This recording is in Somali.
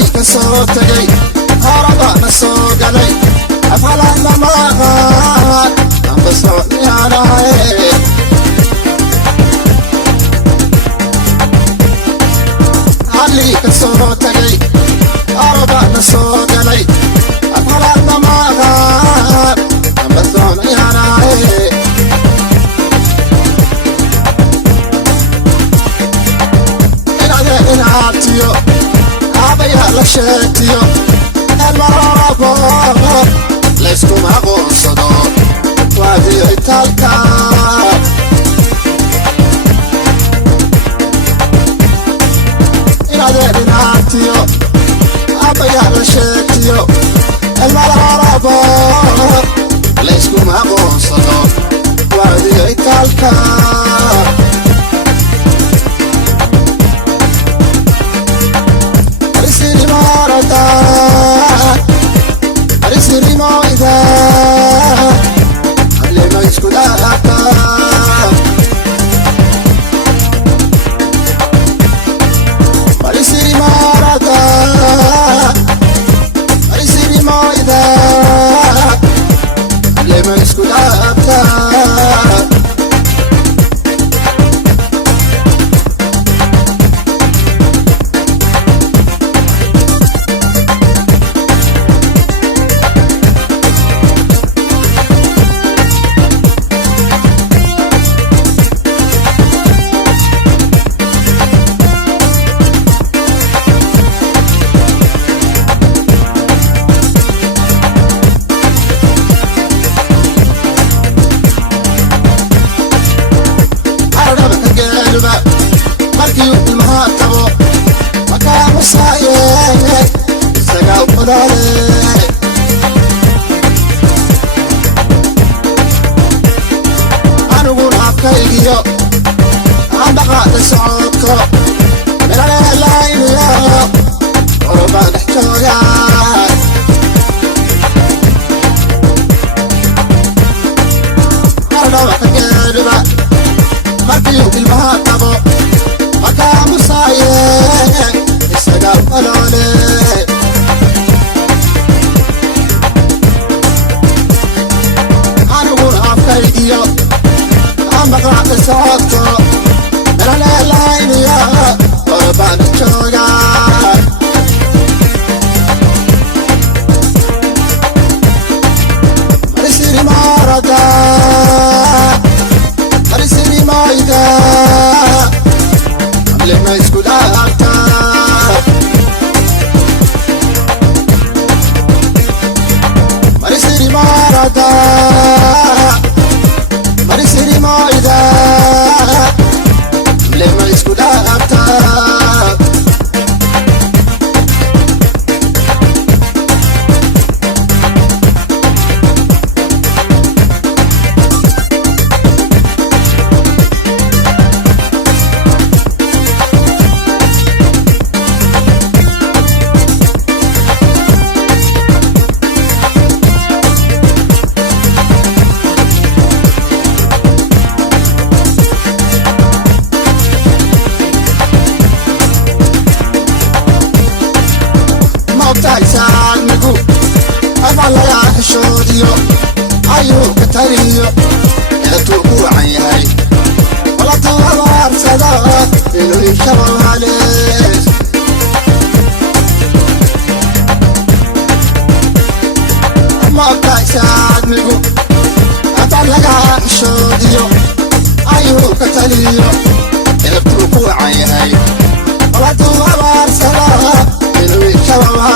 عليك صوتي هرب نسوق علي أفعل النماغات أنبسطني علي عليك صوتي هرب نسوق علي أفعل النماغات أنبسطني علي إن عاتيو عبيها لشيتيو المرابو ليسكو معقون صدور وادي ايتالكا إن عاتيو عبيها لشيتيو المرابو ليسكو معقون صدور وادي ايتالكا markii ilmahaatabo makaama saaye isagaa uqodale aniguna afkaygiyo aan dhaqaaqda socodko melaleelayniyo orobaan dhex jooga ardhaba ka geedhiba markii ilmahaatabo makaama saaye isagaa uqodale aniguna afkaygiyo aan dhaqaaqda socodko melaleelayniyo orobaan dhex jooga marisiri marada marisiri maida amlema isku dhaafta marisiri marada marisiri maida amlema isku dhaafta تعيسانكو أفعل يا حشوديو أيو كتريو يتوقو عيهاي ولا طوار صداق إنو يشبه عليك أما تعيسانكو أفعل يا حشوديو أيو كتريو يتوقو عيهاي ولا طوار صداق إنو يشبه